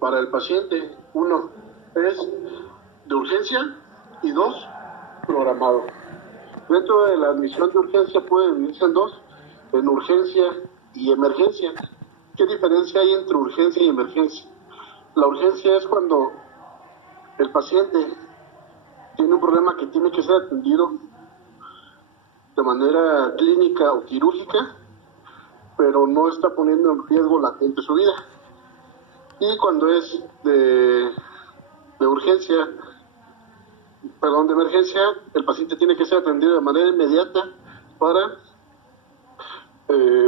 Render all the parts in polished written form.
para el paciente. Uno es de urgencia y dos, programado. Dentro de la admisión de urgencia puede dividirse en dos, en urgencia y emergencia. ¿Qué diferencia hay entre urgencia y emergencia? La urgencia es cuando el paciente tiene un problema que tiene que ser atendido de manera clínica o quirúrgica, pero no está poniendo en riesgo latente su vida. Y cuando es de emergencia, el paciente tiene que ser atendido de manera inmediata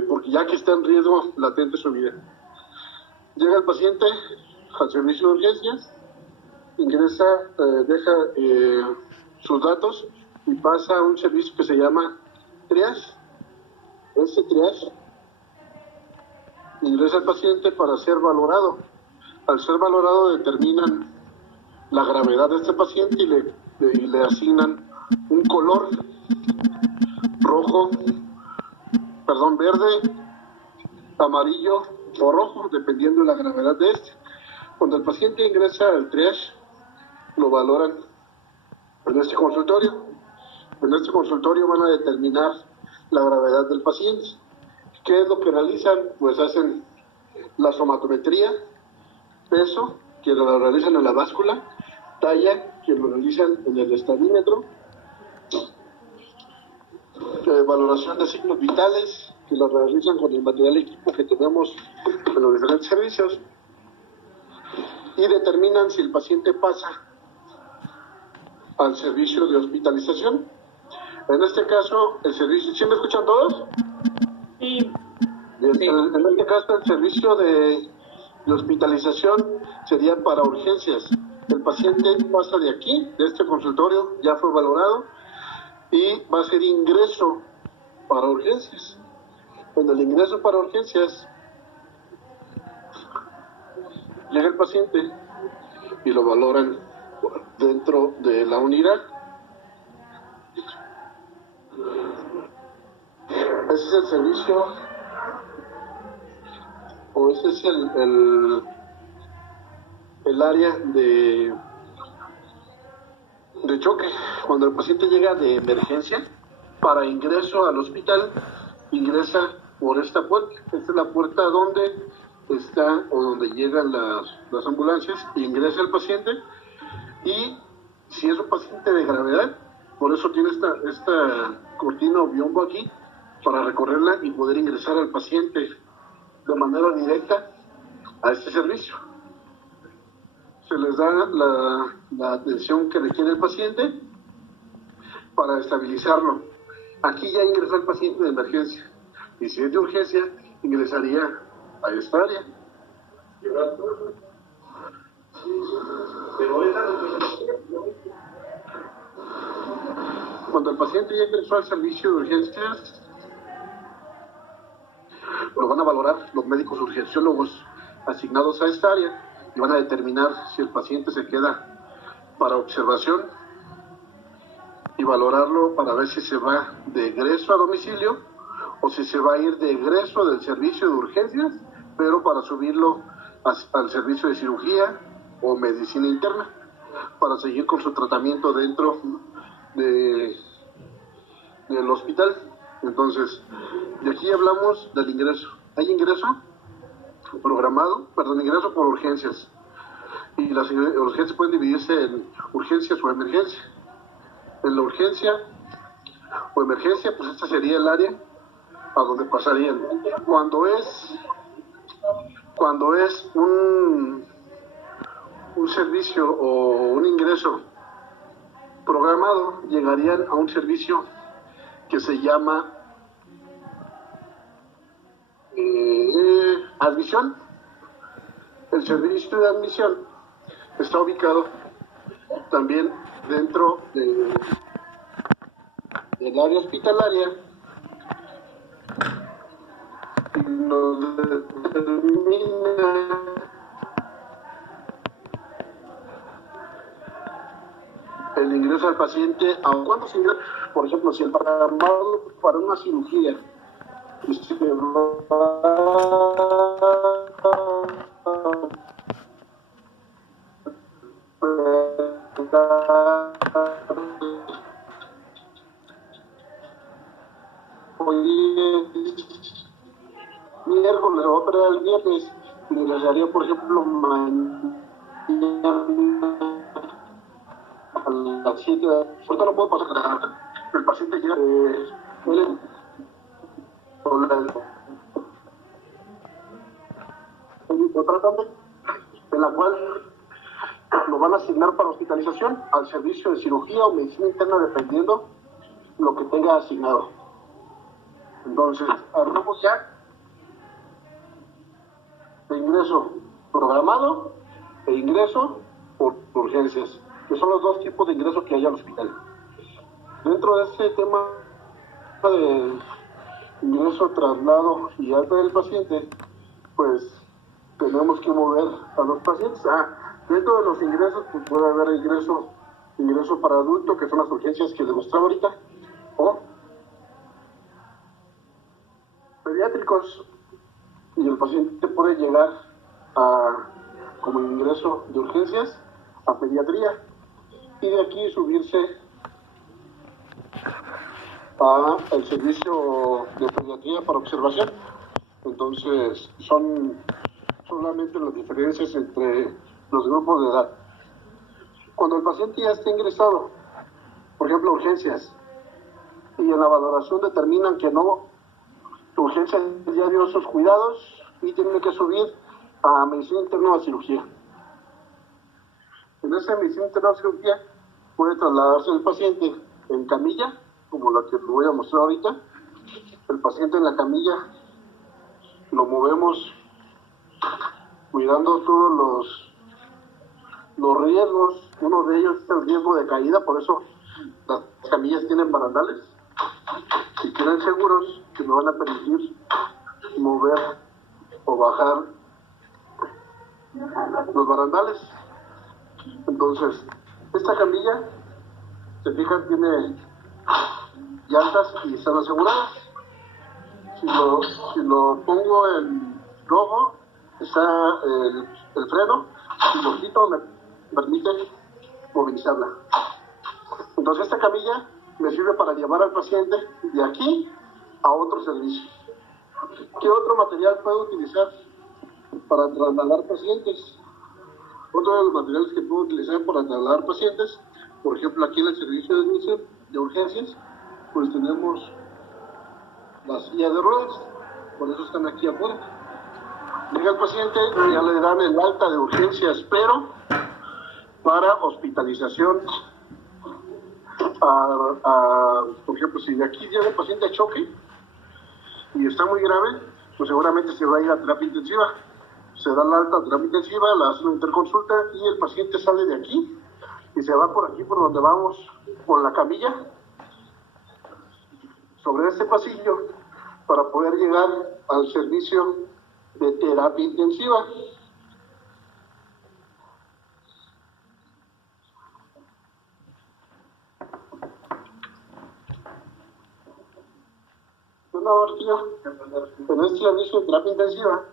porque ya que está en riesgo latente su vida. Llega el paciente al servicio de urgencias, ingresa, deja sus datos y pasa a un servicio que se llama triage. Ese triage ingresa el paciente para ser valorado. Al ser valorado determinan la gravedad de este paciente y le asignan un color verde, amarillo o rojo, dependiendo de la gravedad de este. Cuando el paciente ingresa al triage, lo valoran en este consultorio. En este consultorio van a determinar la gravedad del paciente. ¿Qué es lo que realizan? Pues hacen la somatometría, peso, que lo realizan en la báscula, talla, que lo realizan en el estadímetro, valoración de signos vitales, que lo realizan con el material equipo que tenemos en los diferentes servicios, y determinan si el paciente pasa al servicio de hospitalización. En este caso, el servicio, ¿sí me escuchan todos? Sí. En este caso, el servicio de hospitalización sería para urgencias. El paciente pasa de aquí, de este consultorio, ya fue valorado, y va a ser ingreso para urgencias. En el ingreso para urgencias, llega el paciente y lo valoran dentro de la unidad. Ese es el servicio, o ese es el área de choque. Cuando el paciente llega de emergencia, para ingreso al hospital, ingresa por esta puerta. Esta es la puerta donde está o donde llegan las ambulancias. Ingresa el paciente, y si es un paciente de gravedad, por eso tiene esta cortina o biombo aquí, para recorrerla y poder ingresar al paciente de manera directa a este servicio. Se les da la atención que requiere el paciente para estabilizarlo. Aquí ya ingresó el paciente de emergencia, y si es de urgencia, ingresaría a esta área. Cuando el paciente ya ingresó al servicio de urgencias, lo van a valorar los médicos urgenciólogos asignados a esta área y van a determinar si el paciente se queda para observación y valorarlo para ver si se va de egreso a domicilio o si se va a ir de egreso del servicio de urgencias, pero para subirlo al servicio de cirugía o medicina interna para seguir con su tratamiento dentro del hospital. Entonces, de aquí hablamos del ingreso. Hay ingreso ingreso por urgencias. Y las urgencias pueden dividirse en urgencias o emergencias. En la urgencia o emergencia, pues esta sería el área a donde pasarían. Cuando es un servicio o un ingreso programado, llegarían a un servicio que se llama admisión. El servicio de admisión está ubicado también dentro del área hospitalaria y nos determina el ingreso al paciente. ¿A cuándo se ingresa? Por ejemplo, si el programado para una cirugía se va operar hoy es miércoles, va a operar el viernes, ingresaría, por ejemplo, mañana a las 7. Ahorita no puedo pasar, el paciente llega él tratante, en la cual lo van a asignar para hospitalización al servicio de cirugía o medicina interna, dependiendo lo que tenga asignado. Entonces, hablamos ya de ingreso programado e ingreso por urgencias, que son los dos tipos de ingresos que hay al hospital. Dentro de este tema de ingreso, traslado y alta del paciente, pues tenemos que mover a los pacientes. Dentro de los ingresos, pues puede haber ingreso para adulto, que son las urgencias que les mostraba ahorita, o pediátricos, y el paciente puede llegar como ingreso de urgencias a pediatría, y de aquí subirse al servicio de pediatría para observación. Entonces, son solamente las diferencias entre los grupos de edad. Cuando el paciente ya está ingresado, por ejemplo, urgencias, y en la valoración determinan que no, urgencias ya dio sus cuidados y tiene que subir a medicina interna o a cirugía. En esa medicina interna o cirugía puede trasladarse el paciente en camilla, como la que les voy a mostrar ahorita. El paciente en la camilla lo movemos cuidando todos los riesgos. Uno de ellos es el riesgo de caída, por eso las camillas tienen barandales y quedan seguros que me van a permitir mover o bajar los barandales. Entonces, esta camilla, se fijan, tiene llantas y están aseguradas. Si lo pongo en rojo, está el freno, y lo quito, me permite movilizarla. Entonces, esta camilla me sirve para llevar al paciente de aquí a otro servicio. ¿Qué otro material puedo utilizar para trasladar pacientes? Otro de los materiales que puedo utilizar para trasladar pacientes, por ejemplo, aquí en el servicio de urgencias, pues tenemos las sillas de ruedas, por eso están aquí afuera. Llega el paciente, ya le dan el alta de urgencias, pero para hospitalización. Por ejemplo, si de aquí llega el paciente a choque y está muy grave, pues seguramente se va a ir a terapia intensiva. Se da la alta a terapia intensiva, la hace una interconsulta y el paciente sale de aquí y se va por aquí, por donde vamos, con la camilla, sobre este pasillo, para poder llegar al servicio de terapia intensiva. En este servicio de terapia intensiva,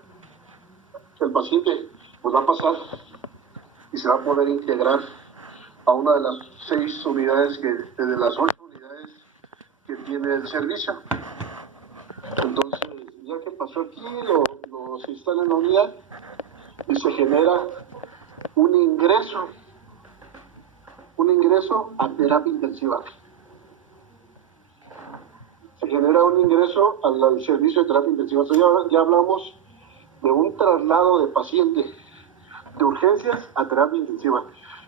el paciente pues va a pasar y se va a poder integrar a una de las 6 unidades, de las 8 unidades que tiene el servicio. Entonces, ya que pasó aquí, se instala en la unidad y se genera un ingreso a terapia intensiva. Se genera un ingreso al servicio de terapia intensiva. Entonces ya hablamos de un traslado de paciente de urgencias a terapia intensiva.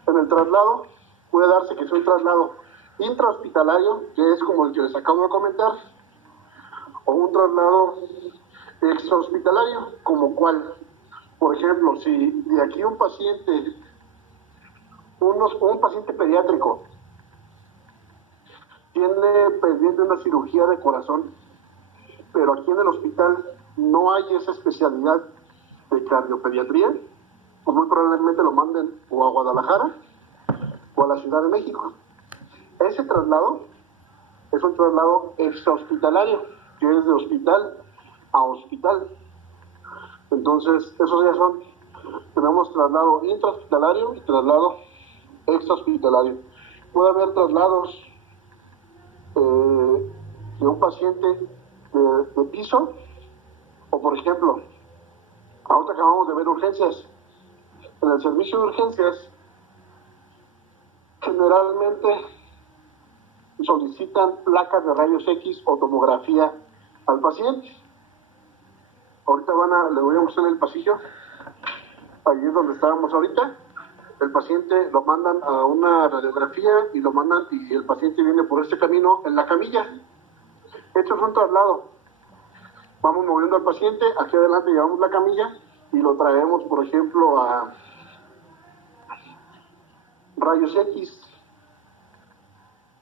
En el traslado puede darse que sea un traslado intrahospitalario, que es como el que les acabo de comentar, o un traslado extrahospitalario, como cual, por ejemplo, si de aquí un paciente pediátrico tiene pendiente una cirugía de corazón, pero aquí en el hospital no hay esa especialidad de cardiopediatría, pues muy probablemente lo manden o a Guadalajara o a la Ciudad de México. Ese traslado es un traslado extrahospitalario, que es de hospital a hospital. Entonces, esos ya tenemos traslado intrahospitalario y traslado extrahospitalario. Puede haber traslados de un paciente de piso, o por ejemplo, ahorita acabamos de ver urgencias. En el servicio de urgencias, generalmente solicitan placas de rayos X o tomografía al paciente. Ahorita le voy a mostrar el pasillo, allí es donde estábamos ahorita. El paciente lo mandan a una radiografía y el paciente viene por este camino en la camilla. Esto es un traslado. Vamos moviendo al paciente, aquí adelante llevamos la camilla y lo traemos, por ejemplo, a rayos X.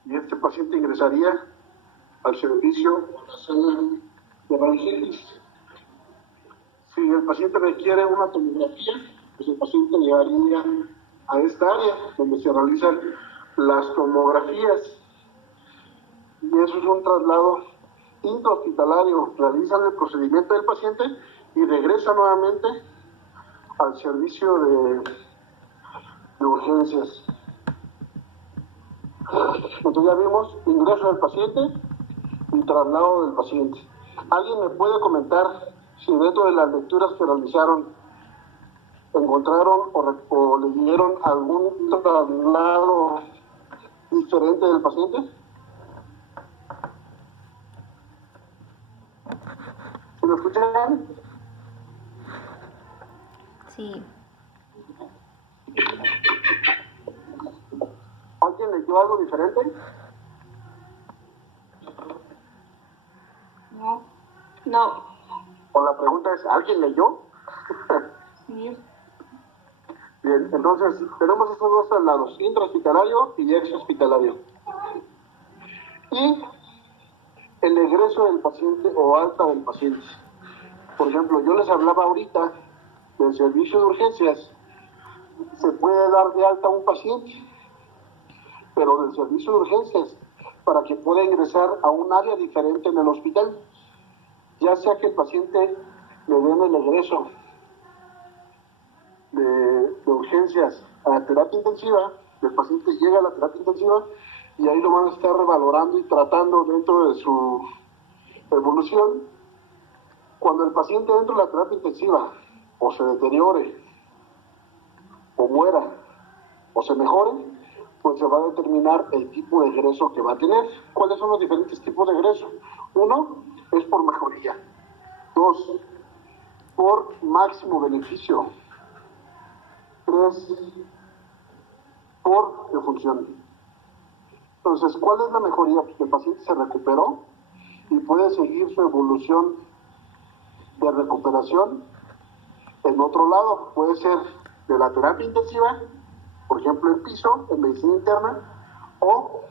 Y este paciente ingresaría al servicio de rayos X. Si el paciente requiere una tomografía, pues el paciente llegaría a esta área donde se realizan las tomografías. Y eso es un traslado intrahospitalario. Realizan el procedimiento del paciente y regresa nuevamente al servicio de urgencias. Entonces ya vimos ingreso del paciente y traslado del paciente. ¿Alguien me puede comentar si dentro de las lecturas que realizaron encontraron o leyeron algún traslado diferente del paciente? ¿Se lo escuchan? Sí. ¿Alguien leyó algo diferente? No. O la pregunta es, ¿alguien leyó? Sí. Bien, entonces tenemos estos dos traslados, intrahospitalario y extrahospitalario. Y el egreso del paciente o alta del paciente. Por ejemplo, yo les hablaba ahorita del servicio de urgencias. Se puede dar de alta a un paciente, pero del servicio de urgencias, para que pueda ingresar a un área diferente en el hospital, ya sea que el paciente le den el egreso de urgencias a la terapia intensiva, el paciente llega a la terapia intensiva y ahí lo van a estar revalorando y tratando dentro de su evolución. Cuando el paciente dentro de la terapia intensiva o se deteriore, o muera, o se mejore, pues se va a determinar el tipo de egreso que va a tener. ¿Cuáles son los diferentes tipos de egreso? Uno es por mejoría. Dos, por máximo beneficio. Tres, por defunción. Entonces, ¿cuál es la mejoría? Pues que el paciente se recuperó y puede seguir su evolución de recuperación en otro lado. Puede ser de la terapia intensiva, por ejemplo, en piso, en medicina interna, o,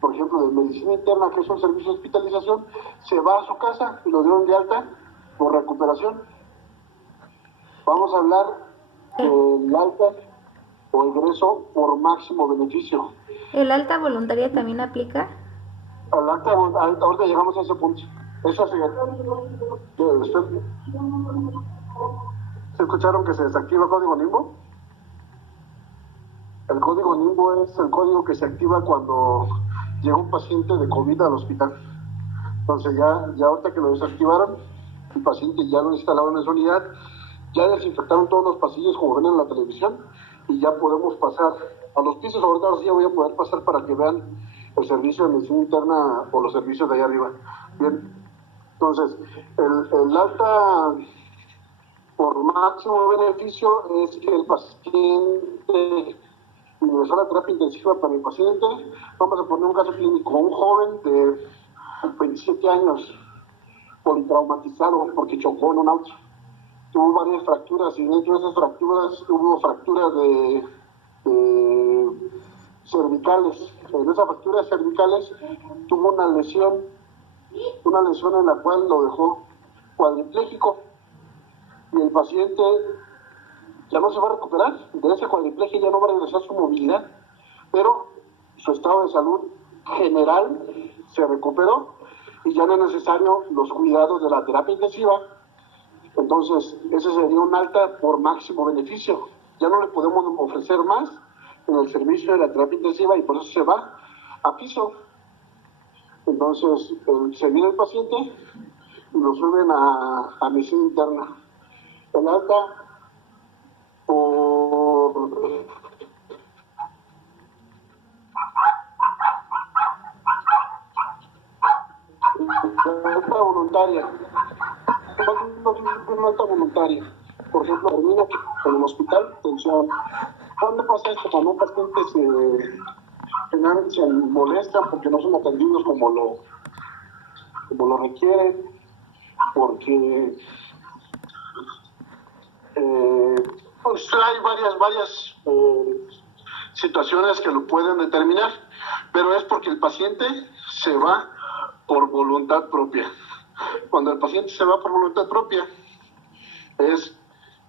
por ejemplo, de medicina interna, que es un servicio de hospitalización, se va a su casa y lo dieron de alta por recuperación. Vamos a hablar del alta o egreso por máximo beneficio. ¿El alta voluntaria también aplica? Al alta, ahorita llegamos a ese punto. Eso ¿se escucharon que se desactiva el código NIMBO? El código NIMBO es el código que se activa cuando llega un paciente de COVID al hospital. Entonces ya ahorita que lo desactivaron, el paciente ya lo instalaron en su unidad, ya desinfectaron todos los pasillos como ven en la televisión y ya podemos pasar a los pisos. Ahorita sí ya voy a poder pasar para que vean el servicio de medicina interna o los servicios de allá arriba. Bien, entonces el alta por máximo beneficio es que el paciente ingresó a la terapia intensiva. Para el paciente, vamos a poner un caso clínico, un joven de 27 años, politraumatizado porque chocó en un auto. Tuvo varias fracturas y dentro de esas fracturas hubo fracturas de cervicales. En esas fracturas cervicales tuvo una lesión en la cual lo dejó cuadripléjico y el paciente ya no se va a recuperar de ese cuadriplegia, ya no va a regresar su movilidad, pero su estado de salud general se recuperó y ya no es necesario los cuidados de la terapia intensiva. Entonces ese sería un alta por máximo beneficio. Ya no le podemos ofrecer más en el servicio de la terapia intensiva y por eso se va a piso. Entonces se viene el paciente y lo suben a medicina interna. El alta por alta voluntaria. Una alta voluntaria. Por ejemplo, termina en el hospital, atención. ¿Cuándo pasa esto? Cuando un paciente se molestan porque no son atendidos como lo requieren, porque pues hay varias situaciones que lo pueden determinar, pero es porque el paciente se va por voluntad propia. Cuando el paciente se va por voluntad propia, es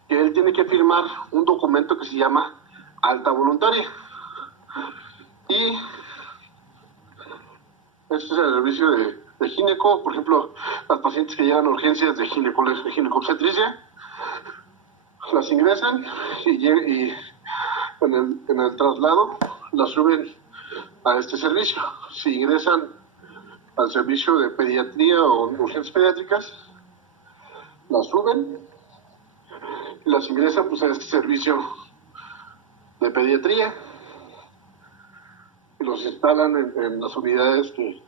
que él tiene que firmar un documento que se llama alta voluntaria. Y este es el servicio de gineco. Por ejemplo, las pacientes que llegan a urgencias de ginecobstetricia, las ingresan y en el traslado las suben a este servicio. Si ingresan al servicio de pediatría o urgencias pediátricas, las suben y las ingresan pues a este servicio de pediatría y los instalan en las unidades que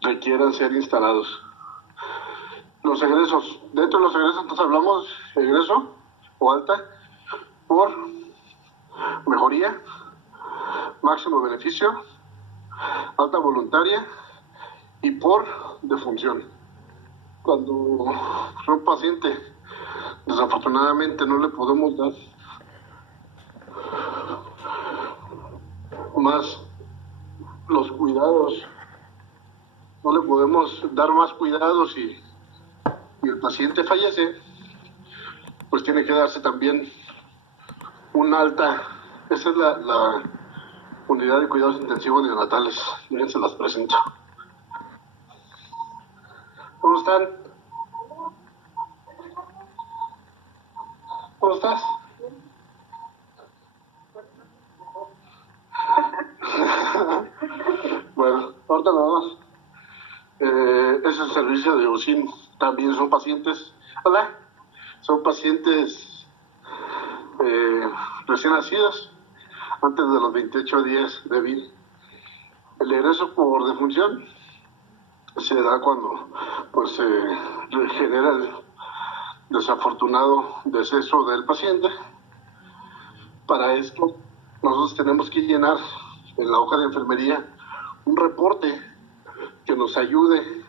requieran ser instalados. Los egresos, dentro de los egresos entonces hablamos de egreso o alta por mejoría, máximo beneficio, alta voluntaria y por defunción. Cuando un paciente desafortunadamente no le podemos dar más los cuidados, no le podemos dar más cuidados y el paciente fallece, pues tiene que darse también un alta. Esa es la unidad de cuidados intensivos neonatales. Miren, se las presento. ¿Cómo están? ¿Cómo estás? Bueno, ahorita nada más. Es el servicio de UCIN. También son pacientes, hola, son pacientes recién nacidos, antes de los 28 días de vida. El egreso por defunción se da cuando pues se genera el desafortunado deceso del paciente. Para esto nosotros tenemos que llenar en la hoja de enfermería un reporte que nos ayude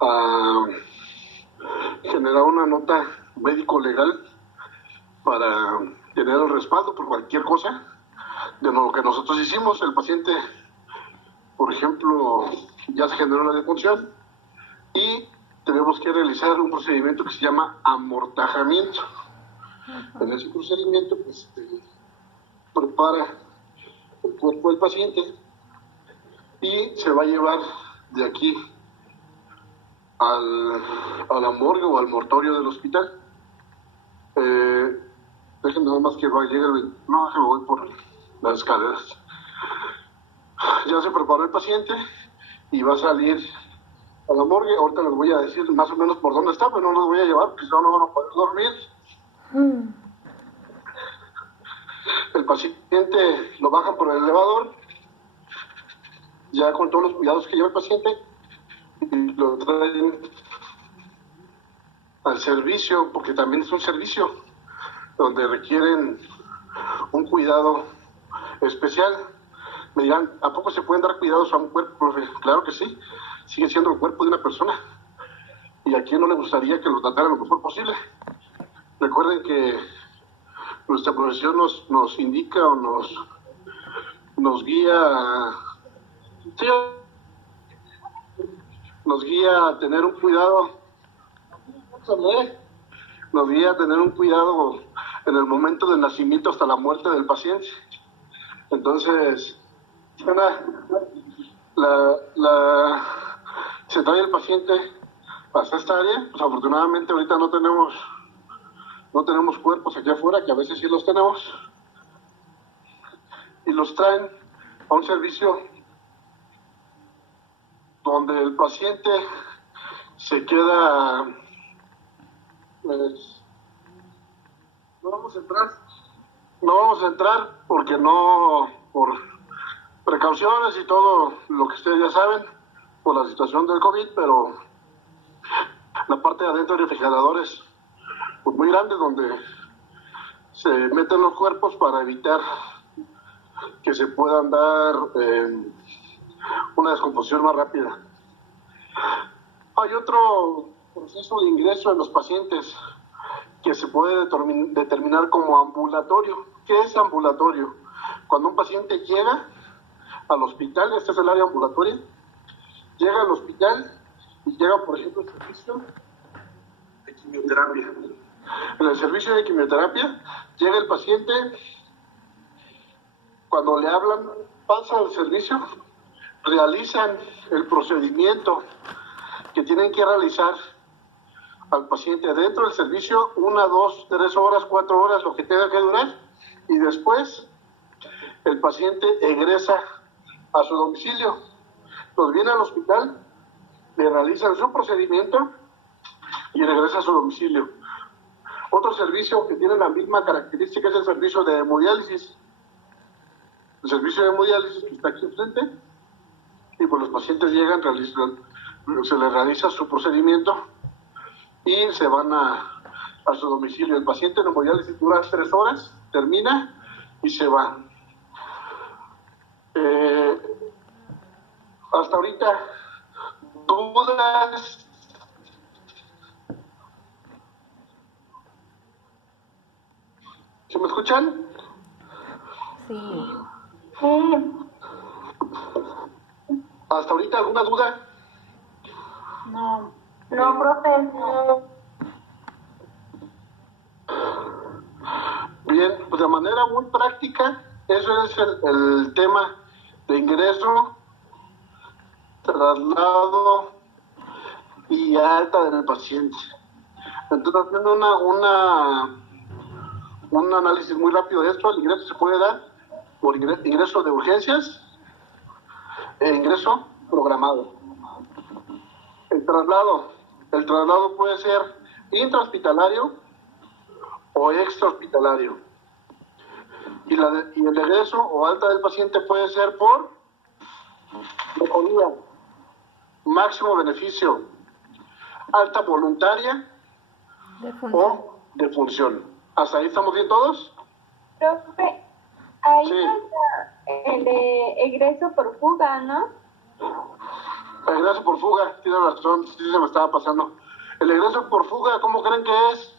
a generar una nota médico-legal para tener el respaldo por cualquier cosa de lo que nosotros hicimos. El paciente, por ejemplo, ya se generó la defunción y tenemos que realizar un procedimiento que se llama amortajamiento. En ese procedimiento pues, se prepara el cuerpo del paciente y se va a llevar de aquí a la morgue o al mortorio del hospital. Dejen nada más que llegue no, me voy por las escaleras. Ya se preparó el paciente y va a salir a la morgue. Ahorita les voy a decir más o menos por dónde está, pero no los voy a llevar porque si no, no van a poder dormir. El paciente lo bajan por el elevador, ya con todos los cuidados que lleva el paciente, y lo traen al servicio, porque también es un servicio donde requieren un cuidado especial. Me dirán, ¿a poco se pueden dar cuidados a un cuerpo, profe? Claro que sí, sigue siendo el cuerpo de una persona. ¿Y a quién no le gustaría que lo trataran lo mejor posible? Recuerden que nuestra profesión nos indica o nos guía, sí, nos guía a tener un cuidado, nos guía a tener un cuidado en el momento del nacimiento hasta la muerte del paciente. Entonces, se trae el paciente hasta esta área. Pues afortunadamente ahorita no tenemos cuerpos aquí afuera, que a veces sí los tenemos. y los traen a un servicio donde el paciente se queda, pues, no vamos a entrar porque no, por precauciones y todo lo que ustedes ya saben, por la situación del COVID, pero la parte de adentro de refrigeradores pues muy grande donde se meten los cuerpos para evitar que se puedan dar una descomposición más rápida. Hay otro proceso de ingreso de los pacientes que se puede determinar como ambulatorio. ¿Qué es ambulatorio? Cuando un paciente llega al hospital, este es el área ambulatoria, llega al hospital y llega, por ejemplo, al servicio de quimioterapia. En el servicio de quimioterapia llega el paciente, cuando le hablan, pasa al servicio, realizan el procedimiento que tienen que realizar al paciente dentro del servicio, 1, 2, 3 horas, 4 horas, lo que tenga que durar, y después el paciente egresa a su domicilio. Los viene al hospital, le realizan su procedimiento y regresa a su domicilio. Otro servicio que tiene la misma característica es el servicio de hemodiálisis. El servicio de hemodiálisis que está aquí enfrente, y pues los pacientes llegan, se les realiza su procedimiento y se van a su domicilio. El paciente en hemodiálisis dura 3 horas, termina y se va. Hasta ahorita, dudas. ¿Se me escuchan? Sí. ¿Hasta ahorita alguna duda? No, profe, no. Bien, pues de manera muy práctica, eso es el tema de ingreso, traslado y alta del paciente. Entonces, haciendo un análisis muy rápido de esto, el ingreso se puede dar por ingreso de urgencias e ingreso programado. El traslado puede ser intrahospitalario o extrahospitalario. Y el egreso o alta del paciente puede ser por mejoría, máximo beneficio, alta voluntaria o de función. ¿Hasta ahí estamos bien todos? Profe, ahí Sí. está el de egreso por fuga, ¿no? El egreso por fuga, tiene razón, sí se me estaba pasando. El egreso por fuga, ¿cómo creen que es?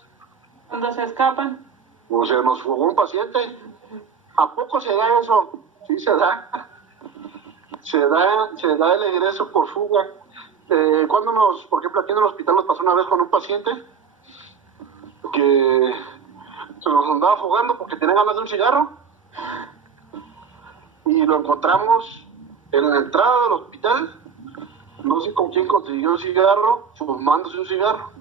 Cuando se escapan. O sea, nos fugó un paciente. ¿A poco se da eso? Sí, se da. Se da el egreso por fuga. Por ejemplo, aquí en el hospital nos pasó una vez con un paciente que se nos andaba fugando porque tenía ganas de un cigarro. Y lo encontramos en la entrada del hospital. No sé con quién consiguió un cigarro, fumándose un cigarro.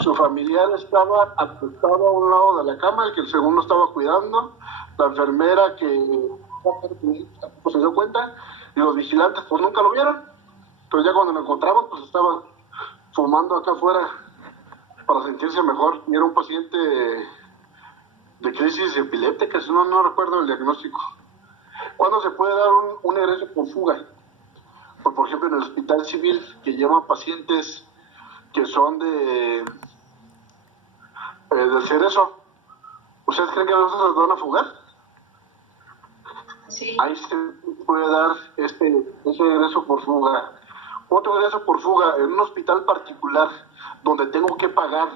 Su familiar estaba acostado a un lado de la cama, el que el segundo estaba cuidando. La enfermera que tampoco se dio cuenta, y los vigilantes pues nunca lo vieron. Pero ya cuando lo encontramos, pues estaba fumando acá afuera para sentirse mejor. Y era un paciente de crisis epiléptica, si no recuerdo el diagnóstico. ¿Cuándo se puede dar un egreso por fuga? Pues, por ejemplo, en el hospital civil, que llevan pacientes que son del cerezo. ¿Ustedes creen que a nosotros nos van a fugar? Sí. Ahí se puede dar ese egreso por fuga. Otro egreso por fuga en un hospital particular donde tengo que pagar.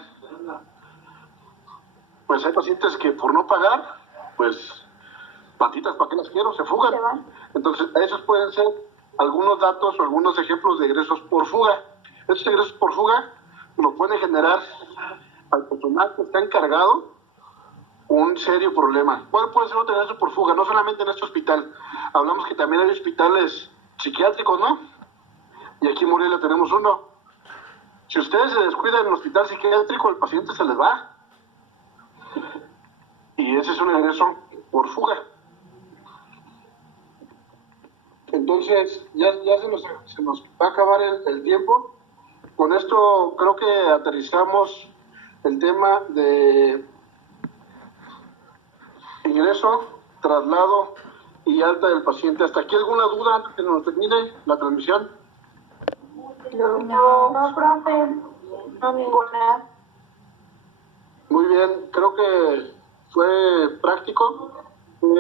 Pues hay pacientes que por no pagar, pues patitas, ¿para qué las quiero? Se fugan. Entonces, esos pueden ser algunos datos o algunos ejemplos de egresos por fuga. Estos egresos por fuga lo pueden generar al personal que está encargado un serio problema. ¿Cuál puede ser otro egreso por fuga? No solamente en este hospital. Hablamos que también hay hospitales psiquiátricos, ¿no? Y aquí en Morelia tenemos uno. Si ustedes se descuidan en el hospital psiquiátrico, el paciente se les va. Y ese es un egreso por fuga. Entonces, ya se nos va a acabar el tiempo. Con esto creo que aterrizamos el tema de ingreso, traslado y alta del paciente. ¿Hasta aquí alguna duda antes que nos termine la transmisión? No, profe. No, ninguna. Muy bien, creo que fue práctico, un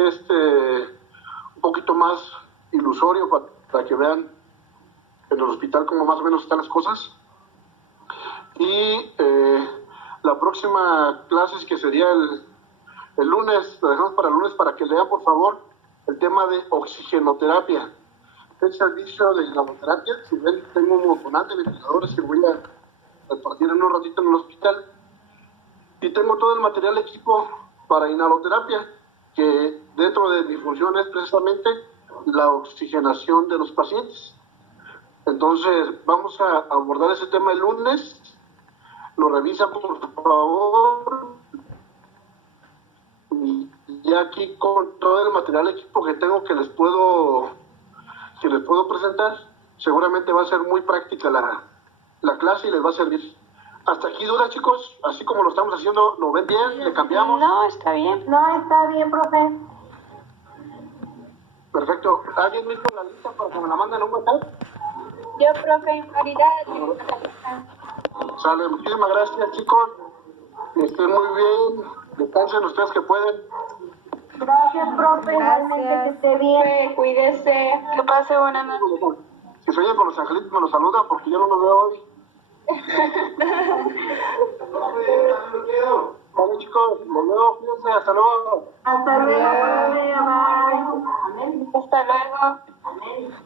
poquito más ilusorio para que vean en el hospital cómo más o menos están las cosas. Y la próxima clase, que sería el lunes, lo dejamos para el lunes para que lean por favor el tema de oxigenoterapia. El servicio de inhaloterapia, si ven, tengo un montón de ventiladores que voy a repartir en un ratito en el hospital. Y tengo todo el material equipo para inhaloterapia, que dentro de mi función es precisamente la oxigenación de los pacientes. Entonces, vamos a abordar ese tema el lunes. Lo revisan, por favor. Y aquí con todo el material equipo que tengo que les puedo presentar, seguramente va a ser muy práctica la clase y les va a servir. ¿Hasta aquí dudas, chicos? Así como lo estamos haciendo, ¿lo ven bien? ¿Le cambiamos? No, está bien. No, está bien, profe. Perfecto. ¿Alguien me hizo la lista para que me la manden en un WhatsApp? Yo, profe, Marida, Sale, muchísimas gracias, chicos. Que estén muy bien. Descansen ustedes que pueden. Gracias, profe. Igualmente, que esté bien. cuídese. Que pase buena noche. Si sueñan con los angelitos, me los saludan porque yo no lo veo hoy. Vale, chicos, nos vemos, cuídense, hasta luego. Hasta luego, profe. Bye. Hasta luego.